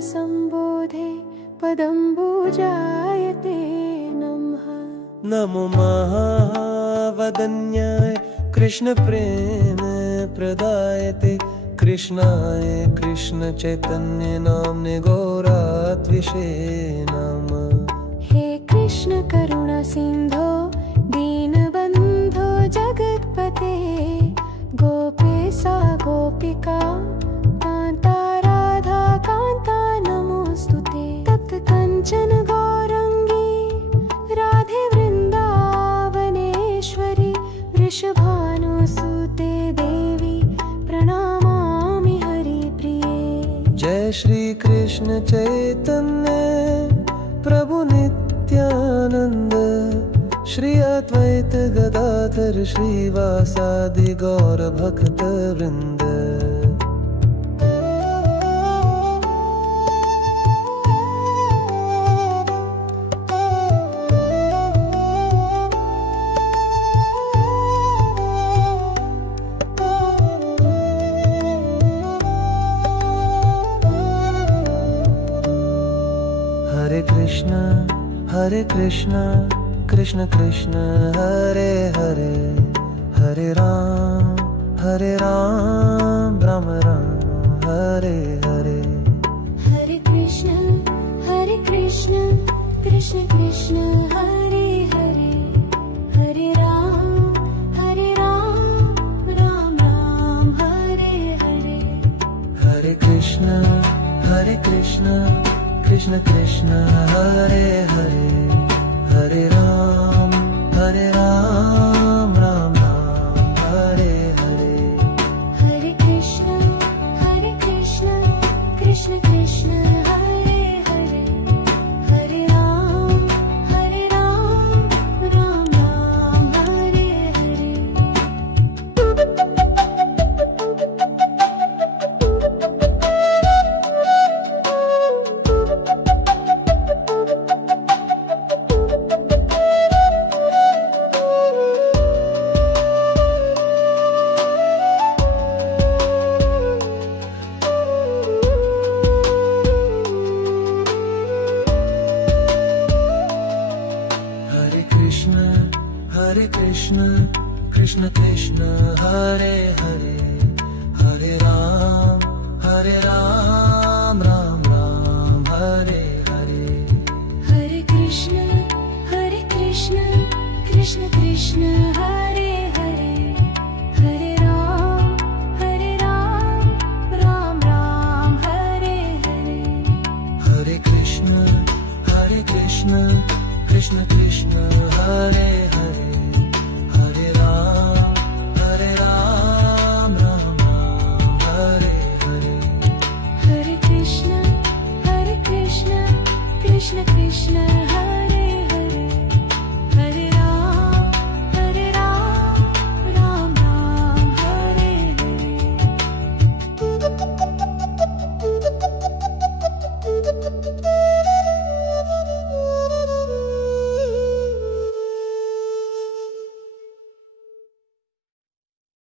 संबोधे पदम्बुजायते नमः। नमो महावदन्याय कृष्ण प्रेम प्रदायते कृष्णाय कृष्ण चैतन्य नाम्ने गौरात्विषे नमः। हे कृष्ण करुणा सिंधो दीनबन्धो जगत्पते गोपेशा गोपिका कान्ता राधा कान्ता नमोस्तुते। तप्त कंचन गौरंगी राधे वृंदावनेश्वरी वृषभानुसुते देवी प्रणमामि हरिप्रिये। जय श्री कृष्ण चैतन्य प्रभु नित्यानंद श्री अद्वैत गदाधर श्रीवासादि गौर भक्त वृंद। हरे कृष्णा कृष्ण कृष्ण हरे हरे हरे राम राम राम हरे हरे। हरे कृष्ण कृष्ण कृष्ण हरे हरे हरे राम राम राम हरे हरे। हरे कृष्ण कृष्ण कृष्ण हरे हरे हरे राम राम राम हरे हरे। हरे कृष्ण कृष्ण कृष्ण हरे हरे हरे राम राम राम हरे हरे। कृष्ण कृष्ण हरे हरे हरे राम राम राम हरे हरे। हरे कृष्ण कृष्ण कृष्ण हरे